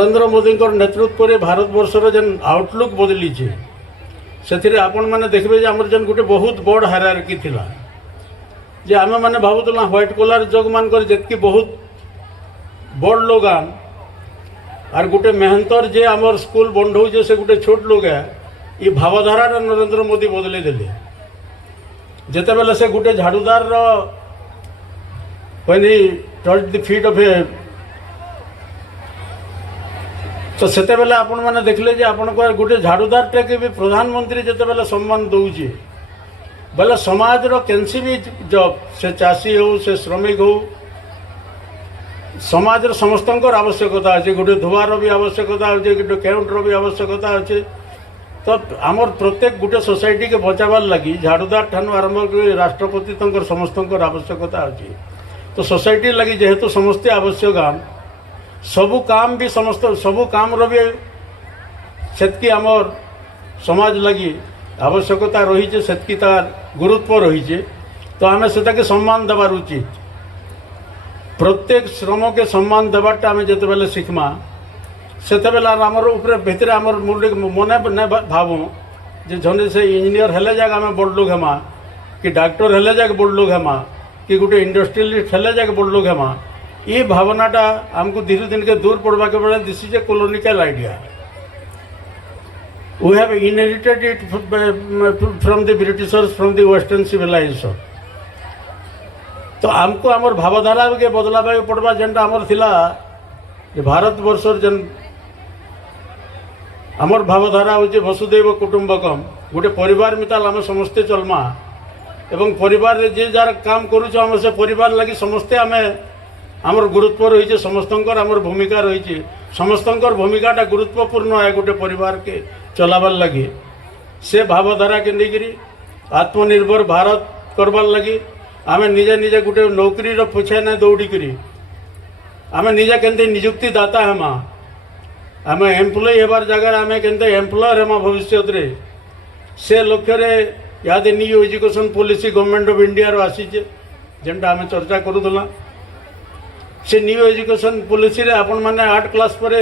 नरेंद्र मोदी नेतृत्व में भारत वर्षर जेन आउटलुक बदली से आपण मैंने देखिए आमर जेन गोटे बहुत बड़ हायरार्की थिला जे आमे मैंने भावुला व्हाइट कलर जग मान जितकी बहुत बड़ लोग आर गोटे मेहनतर जे आमर स्कूल बंधु जे से गोटे छोट लोग है ये भावधारा नरेंद्र मोदी बदले देले जिते बेले से गोटे झाड़ूदार when he touch the feet of a तो सेते बेले आपण मैंने देखले जे आपण को गोटे झाड़ूदार टे भी प्रधानमंत्री जिते बेले सम्मान दौचे बोले समाज रो केनसी भी जॉब से चाषी हो से श्रमिक हो समाज समस्त आवश्यकता अच्छे गोटे धुआर भी आवश्यकता अच्छे गोटे केउंटर भी आवश्यकता अच्छे तो आमर प्रत्येक गोटे सोसाइटी के बचावार लगी झाड़ूदार ठानु आरंभ कर राष्ट्रपति समस्त आवश्यकता अच्छी तो सोसाइटी लगी जेहेतु समस्ते आवश्यक सबु काम भी समस्त सबु काम रो भी सेतकी आमर समाज लगी आवश्यकता रही सेतकी तार गुरुत्व रही तो आम से सम्मान देवार उचित प्रत्येक श्रम के सम्मान देवाटा आम जो बेले शिखमा से आमर ऊपर भितर आमर मन भावु जे जने से इंजीनियर हेले जाक आम बड़ लोग हेमा कि डॉक्टर हेले जाक बड़ लोग हेमा कि गोटे इंडस्ट्रियलिस्ट हेले जाक बड़ लोग हेमा ये भावनाटा आमको धीरे दिन के दूर पड़वा के बड़े this is a colonial idea we have inherited it from the Britishers from the western civilization तो आमको आमर भावधारा के बदलावा पड़वा जेनटा आमर थिला भारत वर्षर जेन आमर भावधारा हूँ वसुदैव कुटुंबकम गोटे परिवार मिताल आम समस्ते चलमा एवं परिवार जे जार काम करूँ से परिवार लगी समस्ते आम आमर गुरुत्व रही समस्त आमर भूमिका रही समस्त भूमिकाटा गुरुत्वपूर्ण है गोटे परिवार के चलाबार लगी से भावधारा के लेकिन आत्मनिर्भर भारत करवार लगी आम निजे निजे गोटे नौकरी पछे ना दौड़ी आम निजे के निजुक्ति दाता हेमा आम एम्प्लॉय होबार जगह आम के एम्प्लॉयर हेमा भविष्य से लक्ष्य याद new education policy government of India रो आसीचे जेनटा आम चर्चा करूला से न्यू एजुकेशन पॉलिसी रे आपण माने 8 क्लास पर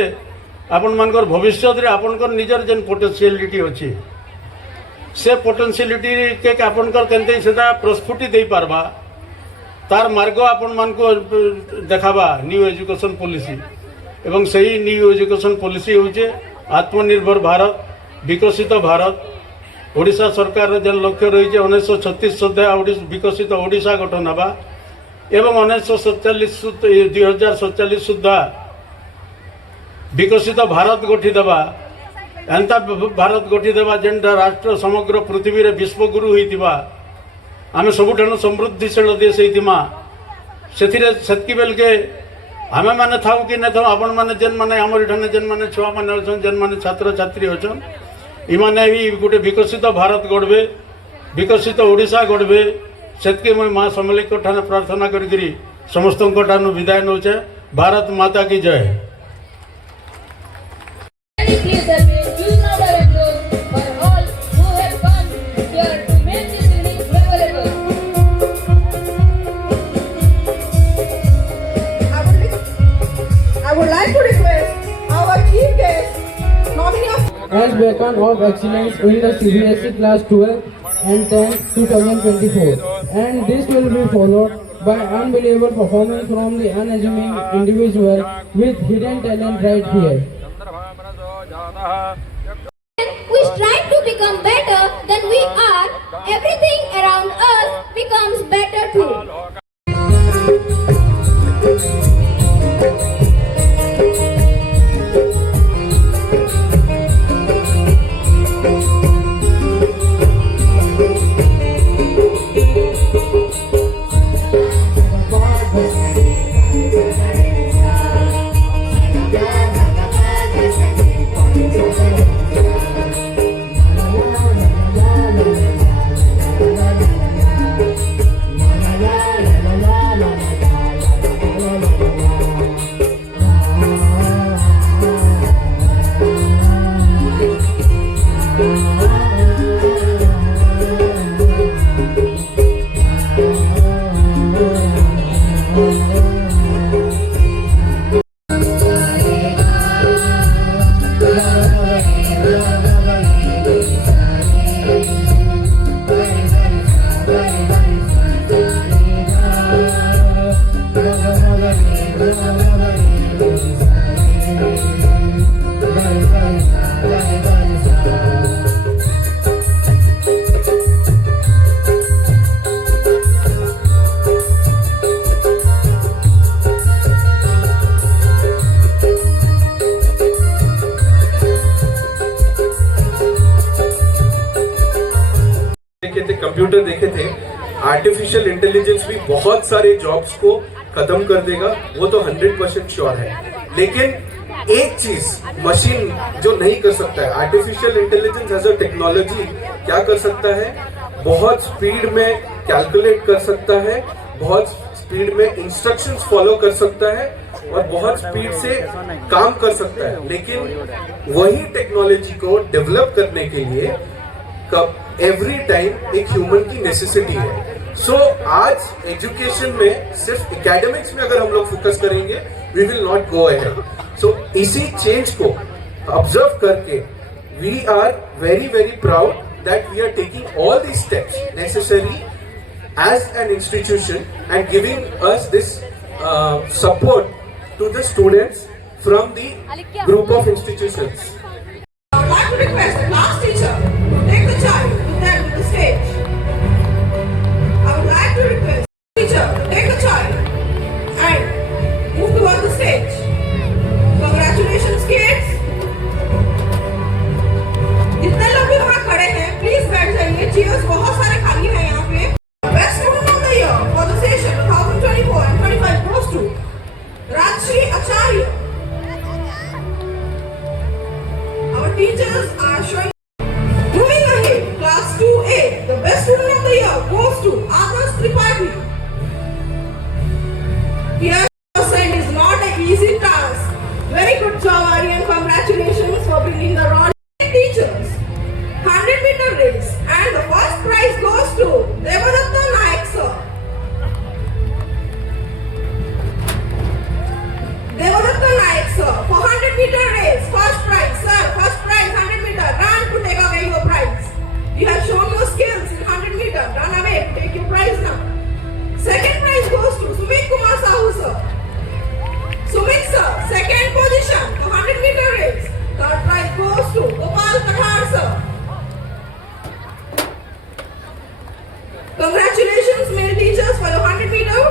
आपण मानकर भविष्य रे आपनकर निजर जेन पोटेंशियलिटी अछि से पोटेंशियलिटी के आपनकर केनते सेटा प्रस्फुटी दे पारबा तार मार्ग आपण मान को देखाबा न्यू एजुकेशन पॉलिसी एवं सही न्यू एजुकेशन पॉलिसी होचे आत्मनिर्भर भारत विकसित भारत ओडिशा सरकार जेन लक्ष्य रही 1936 सुधा विकसित ओडिशा गठन हवा एवं 2047 सुधा विकसित भारत गठि देवा एंता भारत गठि देवा जेनटा राष्ट्र समग्र पृथ्वी रे विश्वगुरु होइतिबा आमे सबुठानु समृद्धिशील देश होइतिमा सेथिरे सेतकी बेल के आमे माने थाउ कि न थाउ आपण माने जेन माने हमर इठाने जेन माने छुआ माने अछन जेन माने छात्र छात्री अछन इमाने भी गोटे विकसित भारत गढ़वे विकसित ओडिशा गढ़वे सेतके मैं माँ समलिक ठाने प्रार्थना करी समस्त ठानु विदाय नौचे भारत माता की जय। as beacon of excellence in the CBSE class 12 and 10 2024, and this will be followed by unbelievable performance from the unassuming individual with hidden talent right here. We strive to become better than we are, everything around us becomes better too. Artificial intelligence भी बहुत सारे jobs को खत्म कर देगा, वो तो 100% sure है। लेकिन एक चीज मशीन जो नहीं कर सकता है, artificial intelligence as a technology क्या कर सकता है, बहुत स्पीड में कैलकुलेट कर सकता है, बहुत स्पीड में इंस्ट्रक्शंस फॉलो कर सकता है और बहुत स्पीड से काम कर सकता है। लेकिन वही टेक्नोलॉजी को डेवलप करने के लिए एवरी टाइम एक ह्यूमन की नेसेसिटी है। सो आज एजुकेशन में सिर्फ एकेडमिक्स में अगर हम लोग फोकस करेंगे, we will not go ahead. So इसी चेंज को ऑब्जर्व करके we are very very proud that we are taking all the steps necessary as an institution and giving us this support to the students from the group of institutions. I would like to request the class teacher to take the child with them to the stage. I would like to request the teacher to take the child and move towards the stage. Congratulations kids. जितने लोग भी वहाँ खड़े हैं please बैठ जाइए, chairs बहुत सारे खाली हैं यहाँ पे। Best student of the year for the session 2024 and 25 goes to Rajshri Acharya. Our teachers are showing. Moving ahead, class 2A, the best student of the year goes to Adarsh Tripathi. Here, percent is not an easy task. Very good job, Aryan. Congratulations for bringing the raw teachers. 100-meter race, and the first prize goes to Devadatta Nayak sir. Devadatta Nayak sir for 100-meter race, first prize, sir, first prize 100-meter, run to take away your prize. You have shown your skills in 100-meter, run away to take your prize now. Second prize goes to Sumit Kumar Sahu sir. Sumit sir, second position for 100-meter race. Third prize goes to Gopal Kathar sir. Congratulations male teachers for your 100-meter.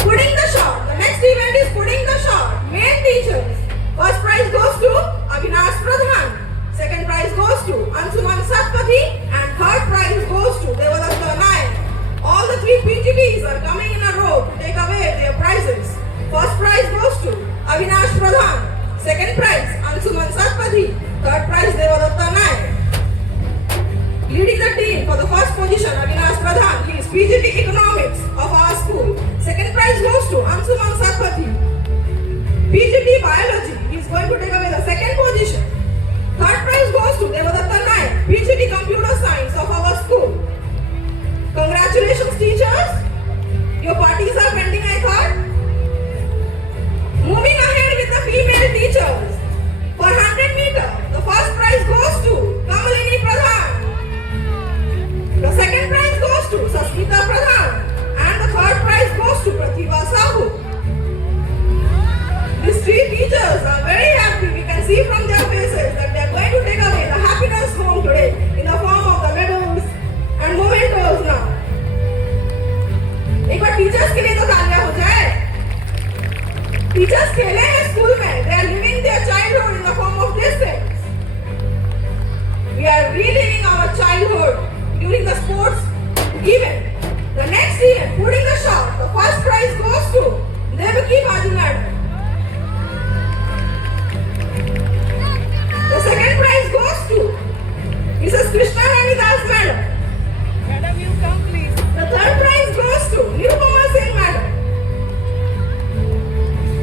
Putting the shot. The next event is putting the shot. Male teachers. First prize goes to Avinash Pradhan. Second prize goes to Ansuman Satpathy. And third prize goes to Devadatta Nayak. All the three PGDs are coming in a row to take away their prizes. First prize goes to Avinash Pradhan. Second prize Ansuman Satpathy. Third prize Devadatta Nayak. Leading the team for the first position, Avinash Pradhan. He is PGT Economics of our school. Second prize goes to Ansuman Satpathy. PGT Biology. He is going to take away the second position. Third prize goes to Devadatta Nayak, PGT Computer Science of our school. Congratulations teachers. Your parties are pending, I thought. Moving ahead with the female teachers. For 100 meter, the first prize goes to Kamalini Pradhan. The second prize goes to Sasmita Pradhan and the third prize goes to Pratibha Sahu. These three teachers are very happy. We can see from their faces that they are going to take away the happiness home today in the form of the medals and mementos now. एक बार teachers के लिए तो तालियां हो जाए। Teachers खेले हैं school में. They are living their childhood in the form of these things. We are reliving our childhood during the sports event. The next event, putting the shot, the first prize goes to Devaki Bhaji madam. The second prize goes to Mrs. Krishna Rani Das madam. Madam, you come please. The third prize goes to Nirupama Singh madam.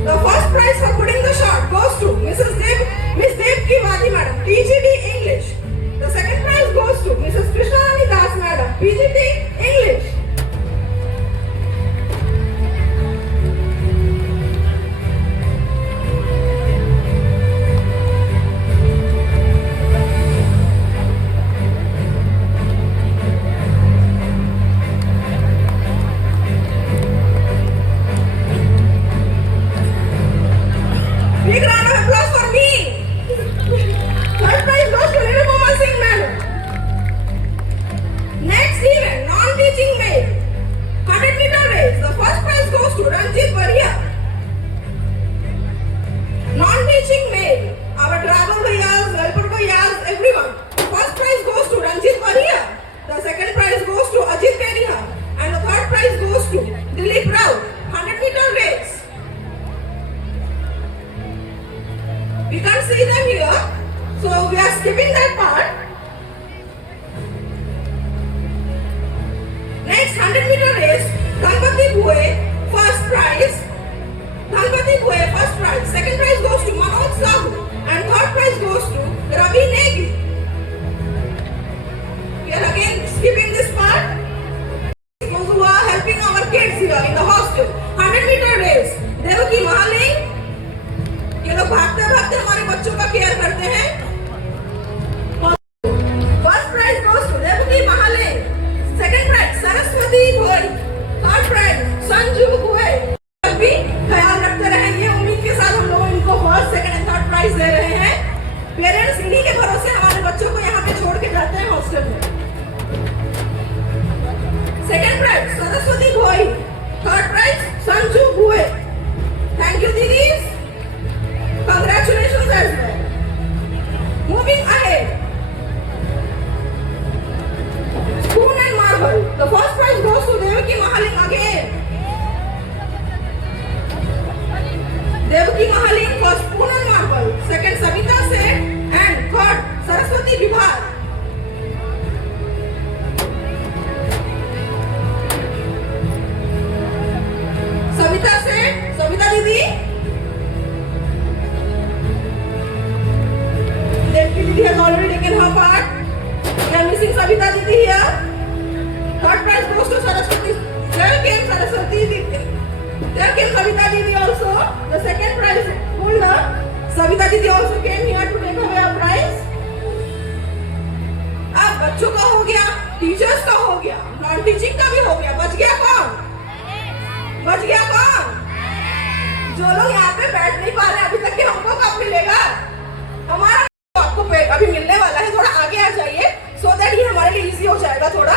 The first prize for putting the shot goes to Miss Devaki Bhaji madam, PGD English. The second prize goes to Mrs. Krishna Rani Das madam, PGT English. Big round of applause for me. Third prize goes to Nirupama Singh madam. Next event, non-teaching male. 100 meter race. The first prize goes to Ranjit Baria. Non-teaching male. Our travel bhaiyas, helper bhaiyas, everyone. The first prize goes to Ranjit Baria. The second prize goes to Ajit Bedi. We can't see them here, so we are skipping that part. Next 100-meter race, Ganpati Bhue, first prize. Ganpati Bhue, first prize. Second prize goes to Manoj Sahu, and third prize goes to Ravi Negi. We are again skipping this part. Those who are helping our kids here in the hostel. 100-meter race. Devaki Mahaling, ये लोग भागते भागते हमारे बच्चों का care करते हैं. First prize goes to Devaki Mahaling. Second prize Saraswati Bhoi. Third prize Sanju भोई. भी ख्याल रखते रहे, ये उम्मीद के साथ हम लोग इनको first, second and third prize दे रहे हैं. पेरेंट्स इन्हीं के भरोसे हमारे बच्चों को यहाँ पे छोड़ के जाते हैं हॉस्टल में. Second prize Saraswati Bhoi. Third prize Sanju Bhoi. Thank you, Didis. Congratulations as well. Moving ahead. Spoon and marble. The first prize goes to Devaki Mahaling again. Devaki Mahaling for spoon and marble. Second Savita Seth and third Saraswati Vibhar. Savita Seth, Savita Didi. Devaki Didi has already taken her part. We are missing Savita Didi here. Third prize goes to Saraswati. There came Saraswati Didi. There came Savita Didi also. The second prize holder. Savita Didi also came here to take away a prize. अब बच्चों का हो गया, teachers का हो गया, non teaching का भी हो गया. बच गया कौन? बच गया कौन? जो लोग यहाँ पे बैठ नहीं पा रहे अभी तक के, हमको कब मिलेगा? हमारा आपको अभी मिलने वाला है. थोड़ा आगे आ जाइए, so that ये हमारे लिए इजी हो जाएगा थोड़ा.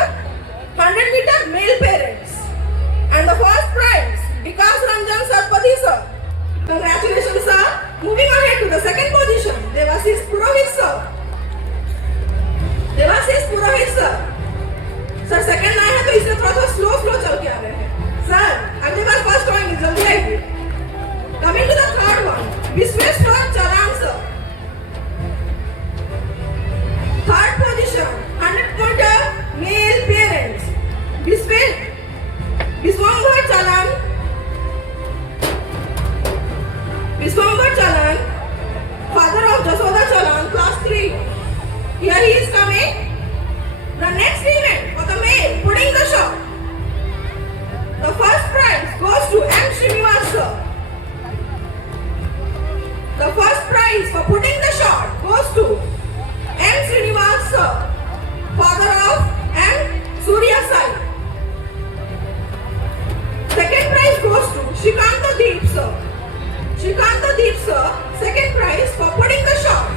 100-meter male parents and the first prize Vikas Ranjan Sarpati sir. Congratulations sir. Moving ahead to the second position, Devashish Purohit sir. Devashish Purohit sir. Sir second आए हैं तो इसलिए थोड़ा सा स्लो चल के आ रहे हैं. सर अगली बार फर्स्ट होंगे, जल्दी आइए. Coming to the third one, Vishweshwar Charan sir. Third position, 100-meter male parents. Vishwambar Charan. Vishwambar Charan, father of Jasoda Charan, class 3. Here he is coming. The next event for the male, putting the shot. The first prize goes to M. Srinivas sir. The first prize for putting the shot goes to M. Srinivas sir, father of M. Surya Sai. Second prize goes to Shrikanta Deep sir. Shrikanta Deep sir, second prize for putting the shot.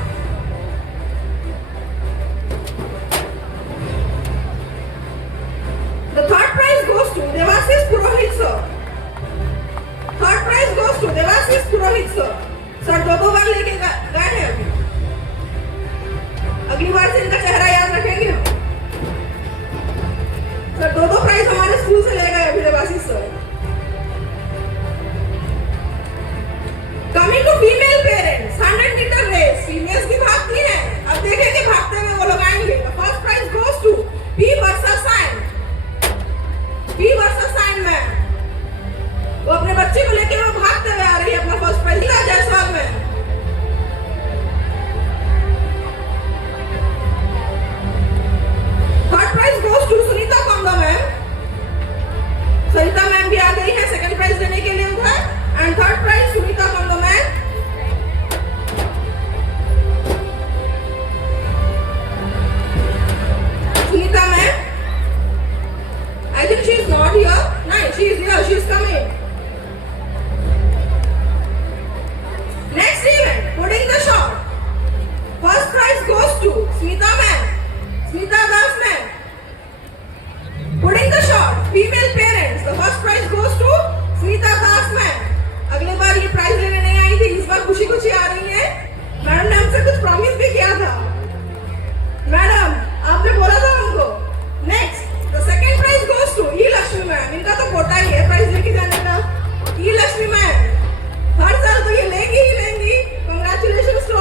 The third prize goes to Devashish Purohit sir. Third prize goes to Devashish Purohit sir. Sir दो बार लेके गए हैं अभी. अगली बार से इनका चेहरा याद रखेंगे हम. सर दो प्राइज हमारे स्कूल से ले गए अभी Debashish sir. Coming to female parents, 100-meter race. Females भी भागती हैं. अब देखेंगे भागते हुए वो लोग आएंगे. First prize goes to P versus sign. P versus sign ma'am. वो अपने बच्चे को लेके वो भागते हुए आ रही है. अपना फर्स्ट प्राइज ला जायसवाल में. Third prize goes to Sunita Konga ma'am. Sarita ma'am भी आ गई है सेकंड प्राइज लेने के लिए उधर. And third prize Sunita Konga ma'am. Sunita ma'am, I think she is not here. No, she is here. She is coming. Next event, putting the shot. First prize goes to Smita ma'am. Smita Das ma'am. Putting the shot. Female parents. The first prize goes to Smita Das ma'am. अगले बार ये prize लेने नहीं आई थी, इस बार खुशी खुशी आ रही है. मैडम ने हमसे कुछ प्रॉमिस भी किया था. मैडम आपने बोला था हमको. Next, the second prize goes to E Lakshmi ma'am. इनका तो कोटा ही है प्राइज लेके जाने का. ई लक्ष्मी मैम हर साल तो ये लेंगी ही लेंगी. कांग्रेचुलेशंस टू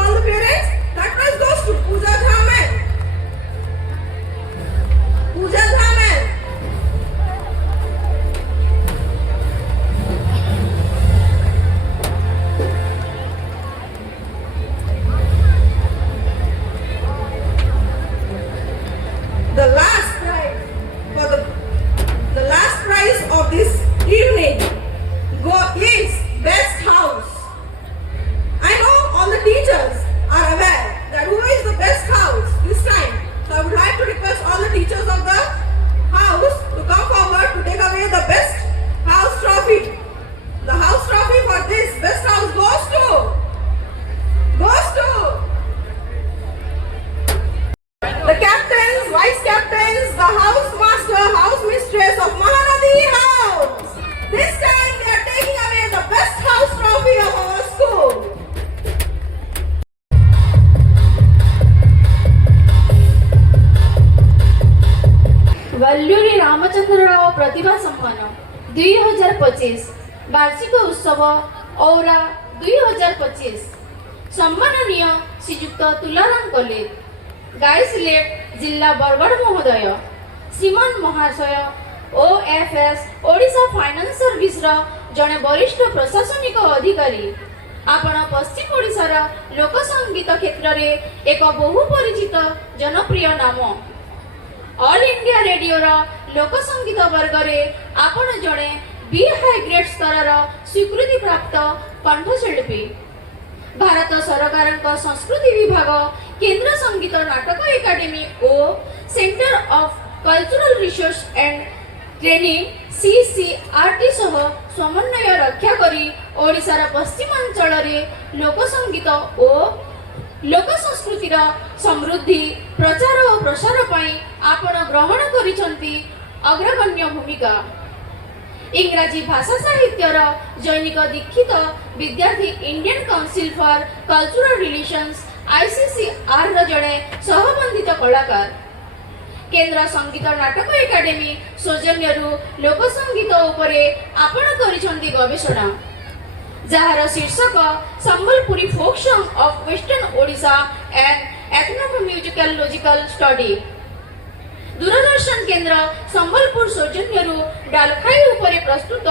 प्रतिभा सम्मान 2025 वार्षिक उत्सव औरा 2025 सम्माननीय श्रीयुक्त तुलाराम कॉलेज गाईसिलेट जिला बरगढ़ महोदय श्रीमान महाशय OFS ओडिशा फाइनेंस सर्विस जड़े वरिष्ठ प्रशासनिक अधिकारी आपण पश्चिम ओडिशार लोक संगीत क्षेत्र में एक बहु परिचित जनप्रिय नाम ऑल इंडिया रेडियो लोक संगीत वर्ग में आपण जड़े बी हाई ग्रेड स्तर स्वीकृति प्राप्त कंठशिल्पी भारत सरकार संस्कृति विभाग केंद्र संगीत नाटक एकाडेमी और centre of cultural research and training CCRT सह समन्वय रक्षा करी ओडिशार पश्चिमांचल लोक संगीत और लोक संस्कृतिर समृद्धि प्रचार और प्रसार पई आपण ग्रहण करिसंती अग्रगण्य भूमिका इंग्राजी भाषा साहित्यर जैनिक दीक्षित विद्यार्थी Indian council for cultural relations ICCR जड़े सहबंधित कलाकार केंद्र संगीत नाटक एकाडेमी सौजन्यरू लोक संगीत उपरे आपण करिसंती गवेषणा जहार शीर्षक Sambalpuri folk song of western Odisha and ethnomusical study Doordarshan Kendra Sambalpur सौजन्यरू Dalkhai उपरे प्रस्तुत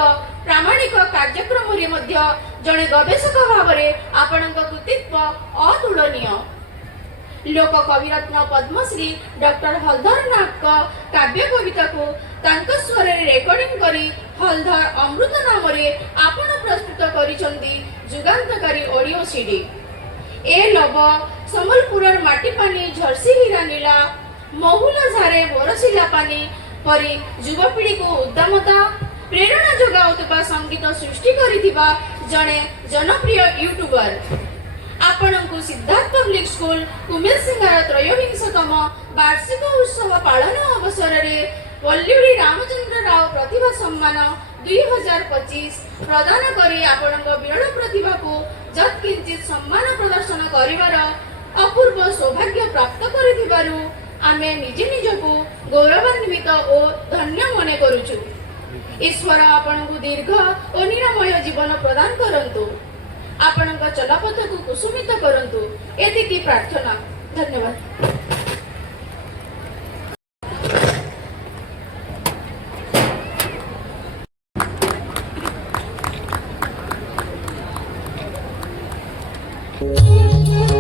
प्रामाणिक कार्यक्रम रे मध्य जणे गवेषक भावरे आपणक कृतित्व अतुलनीय लोक कविरत्न पद्मश्री डॉक्टर हलधर नाथ काव्य कविता को तांका स्वर रे रेकॉर्डिंग करी हलधर अमृत नाम रे आपण प्रस्तुत करिसंती जुगांतकारी ऑडियो सीडी ए लव संबलपुरर माटी पानी झरसी हीरा नीला महुला झारे बरसिला पानी परी युवपीढ़ी को उद्दामता प्रेरणा जोगाउतबा संगीत सृष्टि करिथिबा जणे जनप्रिय यूट्यूबर आपणଙ୍କୁ सिद्धार्थ पब्लिक स्कूल कुमिल सिंगार त्रयोविंशतम वार्षिक उत्सव पालन अवसर में वल्लूरी रामचंद्र राव प्रतिभा सम्मान 2025 प्रदान करी आपणक विरल प्रतिभा को यत्किंचित सम्मान प्रदर्शन करिवार अपूर्व सौभाग्य प्राप्त करिथिबारु आमे निजे निजको गौरवान्वित और धन्य मने करूछु। ईश्वर आपणକୁ दीर्घ और निरामय जीवन प्रदान करंतु आपणक चलापथ को कुसुमित करंतु एतिकी प्रार्थना। धन्यवाद। Thank you.